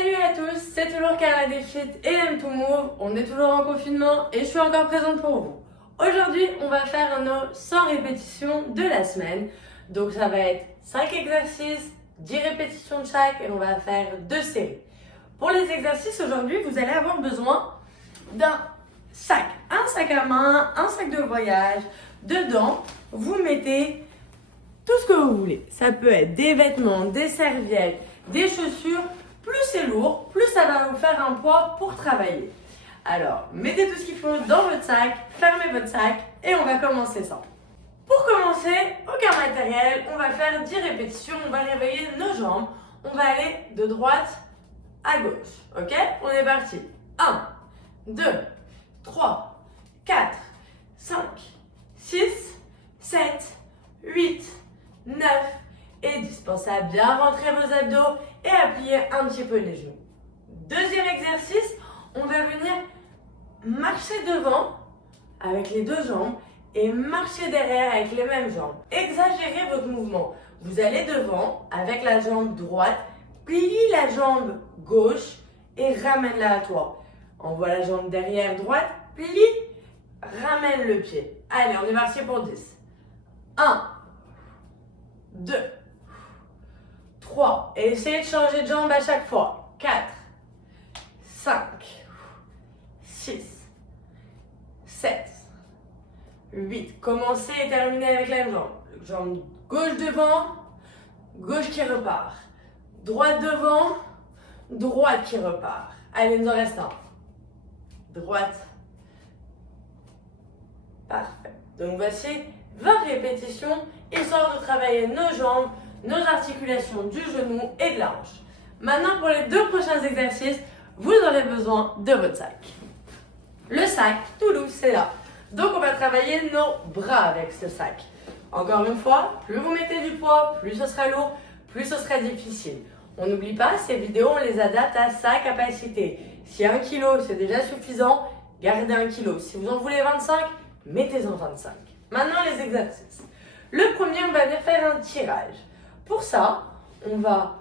Salut à tous, c'est toujours Carla Defit et M2Move. On est toujours en confinement et je suis encore présente pour vous. Aujourd'hui, on va faire nos 100 répétitions de la semaine. Donc ça va être 5 exercices, 10 répétitions de chaque et on va faire 2 séries. Pour les exercices aujourd'hui, vous allez avoir besoin d'un sac. Un sac à main, un sac de voyage. Dedans, vous mettez tout ce que vous voulez. Ça peut être des vêtements, des serviettes, des chaussures. Plus c'est lourd, plus ça va vous faire un poids pour travailler. Alors, mettez tout ce qu'il faut dans votre sac, fermez votre sac et on va commencer ça. Pour commencer, aucun matériel, on va faire 10 répétitions, on va réveiller nos jambes. On va aller de droite à gauche, ok? On est parti. 1, 2, 3, 4, 5, 6, 7, 8, 9 et 10. Pensez à bien rentrer vos abdos et à plier un petit peu les genoux. Deuxième exercice, on va venir marcher devant avec les deux jambes et marcher derrière avec les mêmes jambes. Exagérez votre mouvement. Vous allez devant avec la jambe droite, plie la jambe gauche et ramène-la à toi. Envoie la jambe derrière droite, plie, ramène le pied. Allez, on est parti pour 10. 1, 2, 3. Et essayez de changer de jambe à chaque fois. 4, 5, 6, 7, 8. Commencez et terminez avec la même jambe. Jambe gauche devant, gauche qui repart. Droite devant, droite qui repart. Allez, il nous en reste un. Droite. Parfait. Donc voici 20 répétitions, histoire de travailler nos jambes, nos articulations du genou et de la hanche. Maintenant, pour les 2 prochains exercices, vous aurez besoin de votre sac. Le sac, tout doux, c'est là. Donc, on va travailler nos bras avec ce sac. Encore une fois, plus vous mettez du poids, plus ce sera lourd, plus ce sera difficile. On n'oublie pas, ces vidéos, on les adapte à sa capacité. Si 1 kg, c'est déjà suffisant, gardez 1 kg. Si vous en voulez 25, mettez-en 25. Maintenant, les exercices. Le premier, on va venir faire un tirage. Pour ça, on va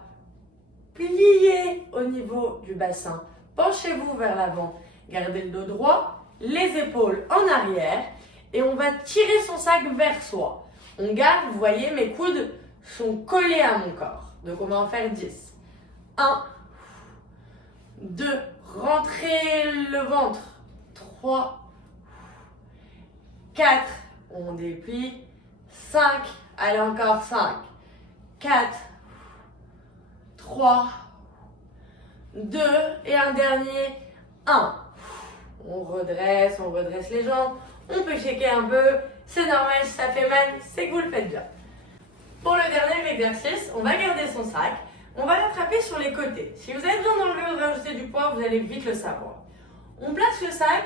plier au niveau du bassin. Penchez-vous vers l'avant. Gardez le dos droit, les épaules en arrière et on va tirer son sac vers soi. On garde, vous voyez, mes coudes sont collés à mon corps. Donc, on va en faire 10. 1, 2, rentrez le ventre. 3, 4, on déplie. 5, allez encore 5. 4, 3, 2 et un dernier, 1. On redresse les jambes. On peut checker un peu. C'est normal, si ça fait mal, c'est que vous le faites bien. Pour le dernier exercice, on va garder son sac. On va l'attraper sur les côtés. Si vous avez besoin d'enlever ou de rajouter du poids, vous allez vite le savoir. On place le sac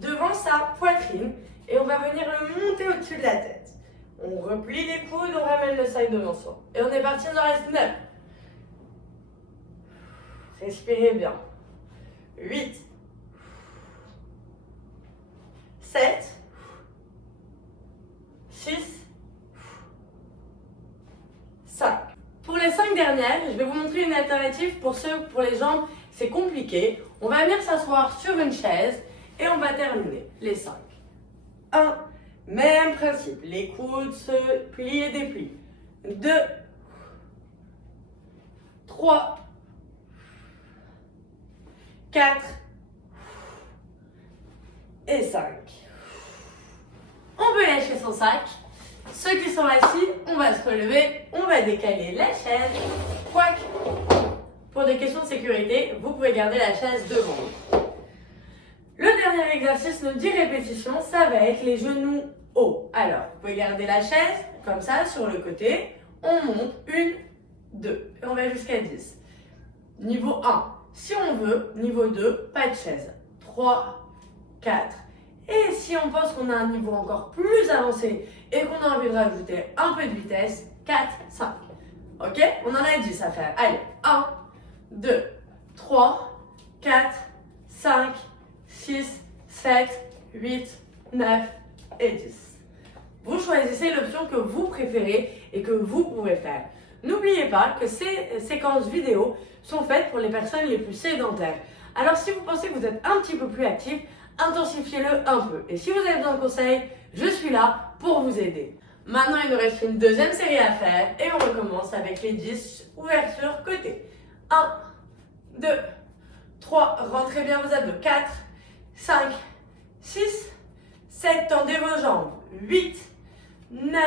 devant sa poitrine et on va venir le monter au-dessus de la tête. On replie les coudes, on ramène le sac devant soi. Et on est parti, il nous en reste 9. Respirez bien. 8, 7, 6, 5. Pour les 5 dernières, je vais vous montrer une alternative pour les jambes, c'est compliqué. On va venir s'asseoir sur une chaise et on va terminer les 5. 1, même principe, les coudes se plient et déplient. 2, 3, 4 et 5. On peut lâcher son sac. Ceux qui sont assis, on va se relever, on va décaler la chaise. Quoique, pour des questions de sécurité, vous pouvez garder la chaise devant vous. Le dernier exercice, nos 10 répétitions, ça va être les genoux hauts. Alors, vous pouvez garder la chaise comme ça sur le côté. On monte 1, 2 et on va jusqu'à 10. Niveau 1, si on veut. Niveau 2, pas de chaise. 3, 4. Et si on pense qu'on a un niveau encore plus avancé et qu'on a envie de rajouter un peu de vitesse, 4, 5. Ok? On en a 10 à faire. Allez, 1, 2, 3, 4, 5, 6, 7, 8, 9 et 10. Vous choisissez l'option que vous préférez et que vous pouvez faire. N'oubliez pas que ces séquences vidéo sont faites pour les personnes les plus sédentaires. Alors si vous pensez que vous êtes un petit peu plus actif, intensifiez-le un peu. Et si vous avez besoin de conseils, je suis là pour vous aider. Maintenant, il nous reste une deuxième série à faire et on recommence avec les 10 ouvertures côté. 1, 2, 3, rentrez bien vos abdos. 4, 5, 6, 7, tendez vos jambes. 8, 9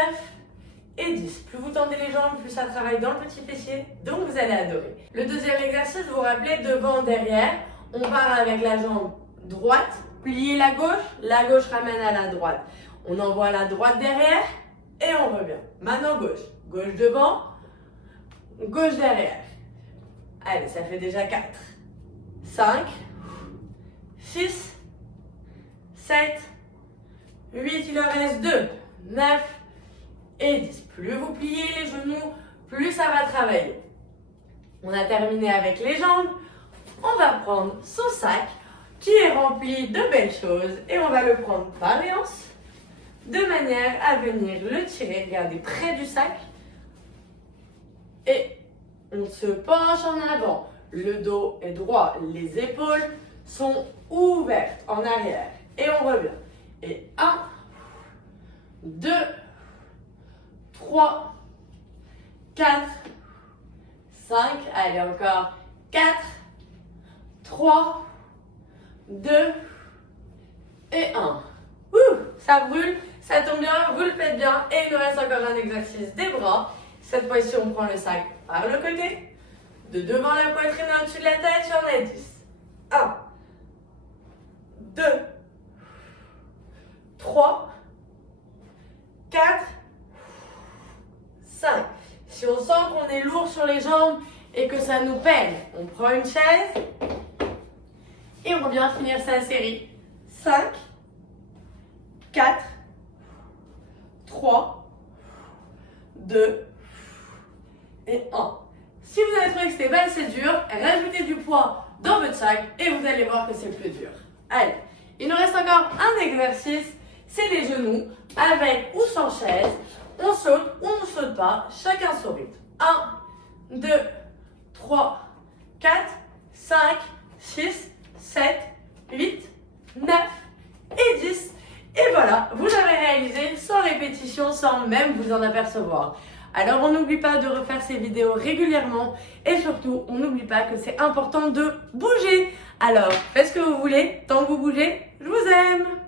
et 10. Plus vous tendez les jambes, plus ça travaille dans le petit fessier, donc vous allez adorer. Le deuxième exercice, vous vous rappelez, devant, derrière. On part avec la jambe droite, pliez la gauche ramène à la droite. On envoie la droite derrière et on revient. Maintenant gauche, gauche devant, gauche derrière. Allez, ça fait déjà 4, 5, 6, 7, 8, il en reste 2, 9 et 10. Plus vous pliez les genoux, plus ça va travailler. On a terminé avec les jambes. On va prendre son sac qui est rempli de belles choses et on va le prendre par les hanches de manière à venir le tirer, regardez, près du sac et on se penche en avant. Le dos est droit, les épaules sont ouvertes en arrière et on revient. Et 1, 2, 3, 4, 5, allez encore 4, 3, 2 et 1. Ça brûle, ça tombe bien, vous le faites bien. Et il nous reste encore un exercice des bras. Cette fois-ci, on prend le sac par le côté, de devant la poitrine au-dessus de la tête, j'en ai 10. 1, 2, 3, 4, 5. Si on sent qu'on est lourd sur les jambes et que ça nous peine, on prend une chaise et on vient finir sa série. 5, 4, 3, 2 et 1. Si vous avez trouvé que c'était pas assez dur, rajoutez du poids dans votre sac et vous allez voir que c'est plus dur. Allez, il nous reste encore un exercice, c'est les genoux, avec ou sans chaise. On saute ou on ne saute pas, chacun son rythme. 1, 2, 3, 4, 5, 6, 7, 8, 9 et 10. Et voilà, vous avez réalisé sans répétition, sans même vous en apercevoir. Alors on n'oublie pas de refaire ces vidéos régulièrement et surtout, on n'oublie pas que c'est important de bouger. Alors, faites ce que vous voulez, tant que vous bougez, je vous aime!